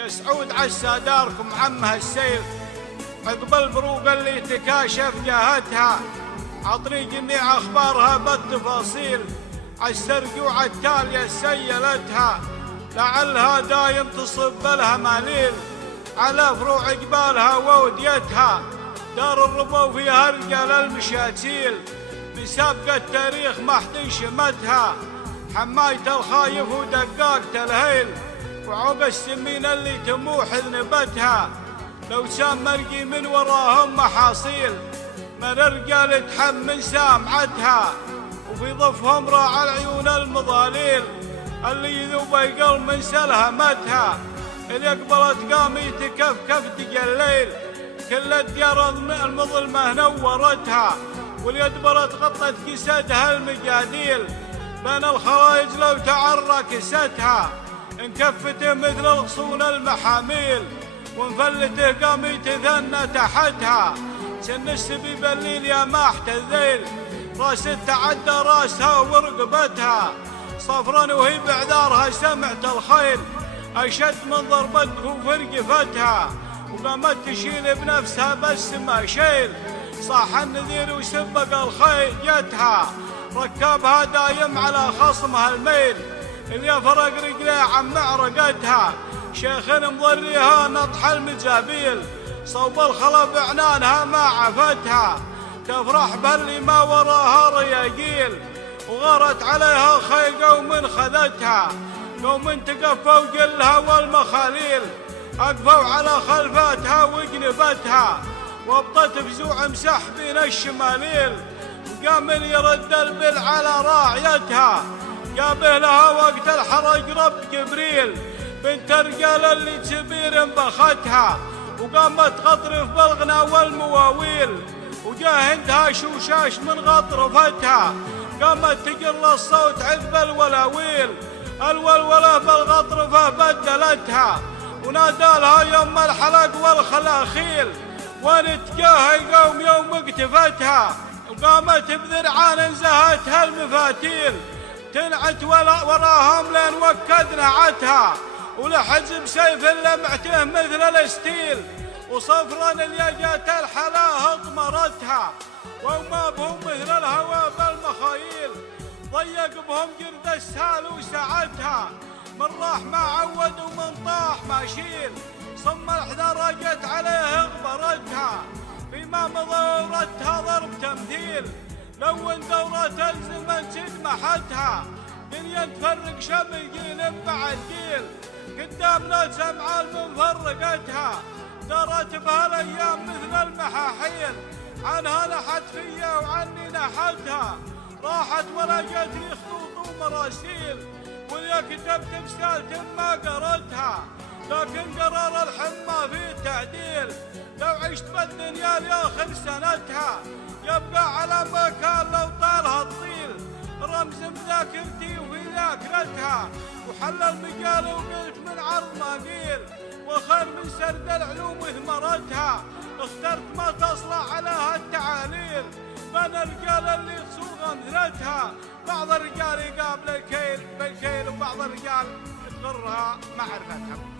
يا سعود عسى داركم عمها السيف، عقب البروق اللي تكاشف جهتها، عطني جميع اخبارها بالتفاصيل، عالسرق وعالتالية سيلتها، لعلها دايم تصب لها ماليل، على فروع قبالها ووديتها، دار الربو فيها رجال المشاتيل، من سابق التاريخ ما حد شمتها، حماية الخايف ودقاقة الهيل، وعوق السمين اللي تموح ذنبتها، لو سام مرقي من وراهم محاصيل، من الرجال تحمل سامعتها، وفي ضفهم راعى العيون المضاليل، اللي يذوب القلب من سلهمتها، اللي قبلت قام يتكفكف دق الليل، كل الديار المظلمة نورتها، واليدبرت غطت كسدها المجاديل، بين الخرايج لو تعرى كستها، انكفته مثل الغصون المحاميل، وانفلته قام يتثنى تحتها، سن السبيب الليل يا ماحت الذيل، راس تعدى راسها ورقبتها، صفرا وهي بعذارها سمعت الخيل، أشد من ضربته فرقفتها، وقامت تشيل بنفسها بس ما شيل، صاح النذير وسبق الخيل جتها، ركابها دايم على خصمها الميل، اللي فرق رجليه عن معرقتها، شيخ مضريها نطح المجابيل، صوب الخلف عنانها ما عفتها، تفرح باللي ما وراها رياقيل، وغارت عليها خيل قوم خذتها، قوم تقفوا جلها والمخاليل، أقفوا على خلفاتها وجنبتها، وابطت فزوع مسحبين الشماليل، وقام يرد البل على راعيتها، قابلها وقت الحرج رب جبريل، بنت الرجال اللي تبير انبختها، وقامت تغطرف بالغنى والمواويل، وجاه عندها شوشاش من غطرفتها، قامت تقل الصوت عذب الولاويل، الولولة بالغطرفة بدلتها، ونادالها يوم الحلق والخلاخيل، وين تجاه القوم يوم اقتفتها، وقامت بذرعان انزهتها المفاتيل، تنعت وراهم لين وكد نعتها، ولحزب سيف لمعته مثل الستيل، وصفرا اليجات الحلا اطمرتها، وما بهم مثل الهوى بالمخايل، ضيق بهم جرد السال وسعتها، من راح ما عود ومن طاح ما شيل، صم الحذر جت عليه غبرتها، فيما مضى ورتها ضرب تمثيل، لو ان دورة الزمن سدمحتها، دنيا تفرق شمل جيل بعد جيل، قدامنا سمعة المنفرقتها، دارت بها الايام مثل المحاحيل، عنها نحت فيا وعني نحتها، راحت ولا جت لي خطوط ومراسيل، وذا كتبت بسالة ما قرتها، لكن قرار الحمى في تعديل، لو عشت بالدنيا لاخر سنتها، يبقى على ما كان لو طالها الطيل، رمز بذاكرتي وفي ذاكرتها، وحل المقال وقلت من عرض ما قيل، وخير من سرد العلوم ثمرتها، اخترت ما تصلح عليها التعاليل، بين الرجال اللي تصوغ مثلتها، بعض الرجال يقابل الكيل بالكيل، وبعض الرجال تغرها معرفتها.